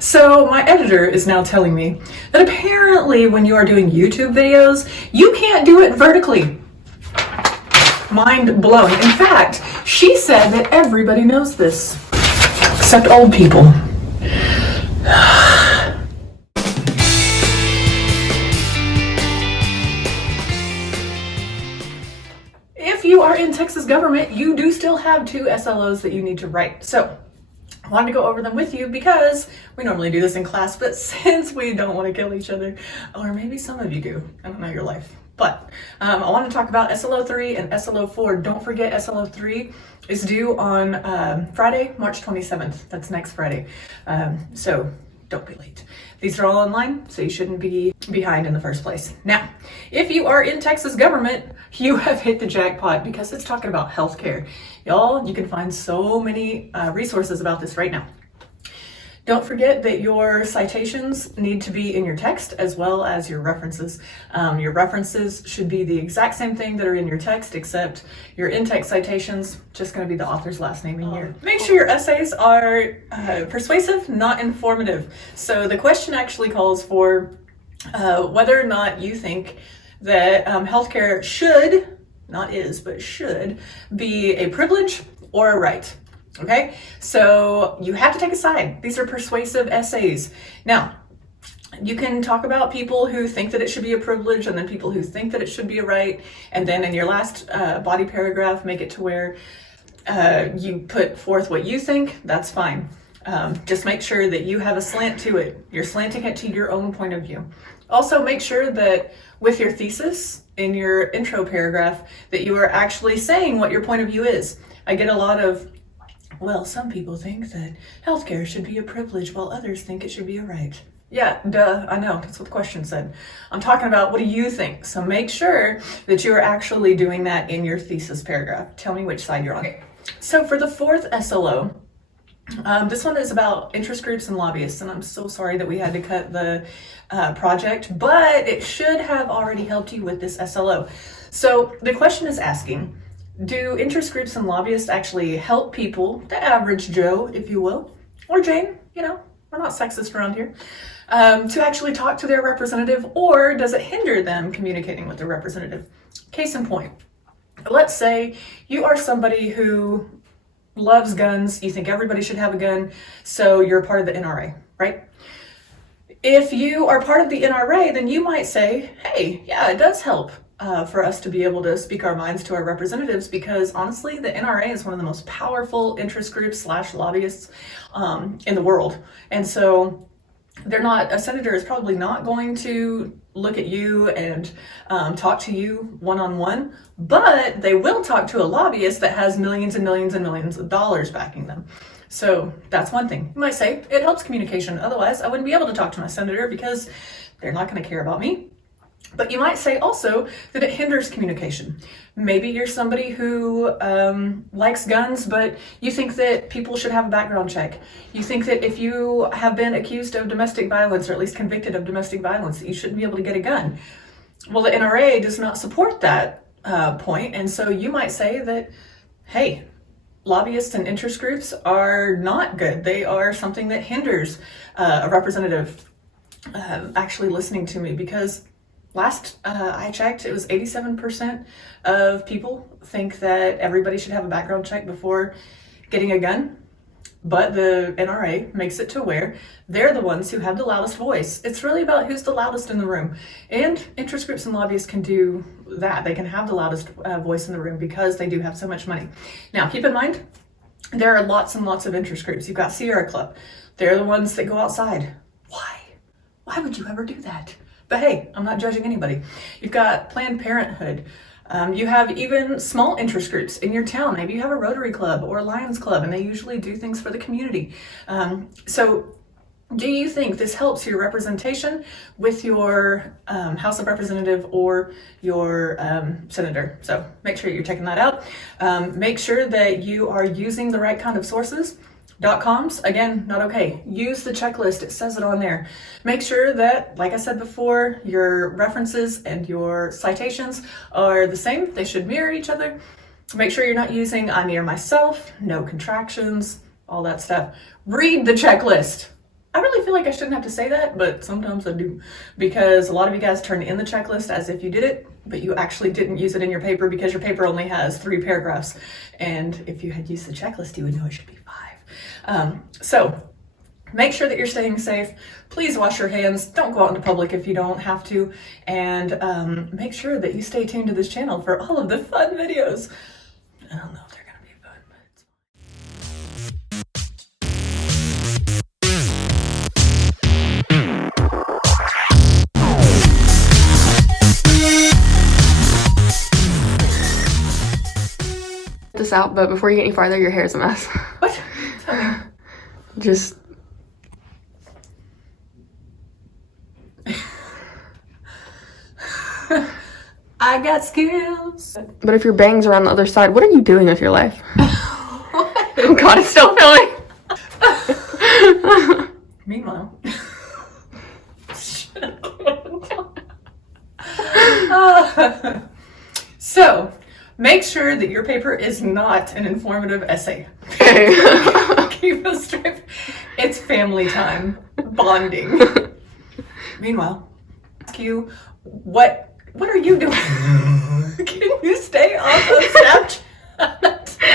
So my editor is now telling me that apparently when you are doing YouTube videos, you can't do it vertically. Mind blown. In fact, she said that everybody knows this, except old people. If you are in Texas government, you do still have 2 SLOs that you need to write. So I wanted to go over them with you because we normally do this in class, but since we don't want to kill each other, or maybe some of you do, I don't know your life. But I want to talk about SLO 3 and SLO 4. Don't forget SLO 3 is due on Friday, March 27th. That's next Friday. So don't be late. These are all online, so you shouldn't be behind in the first place. Now, if you are in Texas government, you have hit the jackpot because it's talking about healthcare. Y'all, you can find so many resources about this right now. Don't forget that your citations need to be in your text as well as your references. Your references should be the exact same thing that are in your text, except your in-text citations, just going to be the author's last name and year. Make sure your essays are persuasive, not informative. So the question actually calls for whether or not you think that healthcare should, not is, but should be a privilege or a right. Okay, so you have to take a side. These are persuasive essays. Now, you can talk about people who think that it should be a privilege and then people who think that it should be a right. And then in your last body paragraph, make it to where you put forth what you think. That's fine. Just make sure that you have a slant to it. You're slanting it to your own point of view. Also, make sure that with your thesis in your intro paragraph that you are actually saying what your point of view is. I get a lot of, well, some people think that healthcare should be a privilege while others think it should be a right. Yeah, duh, I know, that's what the question said. I'm talking about what do you think? So make sure that you are actually doing that in your thesis paragraph. Tell me which side you're on. Okay. So for the 4th SLO, this one is about interest groups and lobbyists, and I'm so sorry that we had to cut the project, but it should have already helped you with this SLO. So the question is asking, do interest groups and lobbyists actually help people, the average Joe, if you will, or Jane, you know, we're not sexist around here, to actually talk to their representative, or does it hinder them communicating with their representative? Case in point, let's say you are somebody who loves guns, you think everybody should have a gun, so you're part of the NRA, right? If you are part of the NRA, then you might say, hey, yeah, it does help for us to be able to speak our minds to our representatives, because honestly, the NRA is one of the most powerful interest groups / lobbyists in the world. And so a senator is probably not going to look at you and talk to you one-on-one, but they will talk to a lobbyist that has millions and millions and millions of dollars backing them. So that's one thing. You might say it helps communication. Otherwise, I wouldn't be able to talk to my senator because they're not going to care about me. But you might say also that it hinders communication. Maybe you're somebody who likes guns, but you think that people should have a background check. You think that if you have been accused of domestic violence, or at least convicted of domestic violence, that you shouldn't be able to get a gun. Well, the NRA does not support that point, and so you might say that, hey, lobbyists and interest groups are not good. They are something that hinders a representative actually listening to me, because last I checked, it was 87% of people think that everybody should have a background check before getting a gun, but the NRA makes it to where they're the ones who have the loudest voice. It's really about who's the loudest in the room, and interest groups and lobbyists can do that. They can have the loudest voice in the room because they do have so much money. Now, keep in mind, there are lots and lots of interest groups. You've got Sierra Club. They're the ones that go outside. Why? Why would you ever do that? But hey, I'm not judging anybody. You've got Planned Parenthood. You have even small interest groups in your town. Maybe you have a Rotary Club or a Lions Club, and they usually do things for the community. So do you think this helps your representation with your House of Representative or your senator? So make sure you're checking that out. Make sure that you are using the right kind of sources. .coms, again, not okay. Use the checklist, it says it on there. Make sure that, like I said before, your references and your citations are the same. They should mirror each other. Make sure you're not using I, me, or myself, no contractions, all that stuff. Read the checklist. I really feel like I shouldn't have to say that, but sometimes I do, because a lot of you guys turn in the checklist as if you did it, but you actually didn't use it in your paper because your paper only has 3 paragraphs. And if you had used the checklist, you would know it should be 5. So make sure that you're staying safe. Please wash your hands. Don't go out into public if you don't have to. And make sure that you stay tuned to this channel for all of the fun videos. I don't know if they're gonna be fun, but it's this out, but before you get any farther, your hair is a mess. What? Tell me. Just I got skills. but if your bangs are on the other side, what are you doing with your life? Oh god, it's still filming. Meanwhile. So make sure that your paper is not an informative essay. Keep it straight. It's family time, bonding. Meanwhile, ask you, what are you doing? Can you stay off of Snapchat?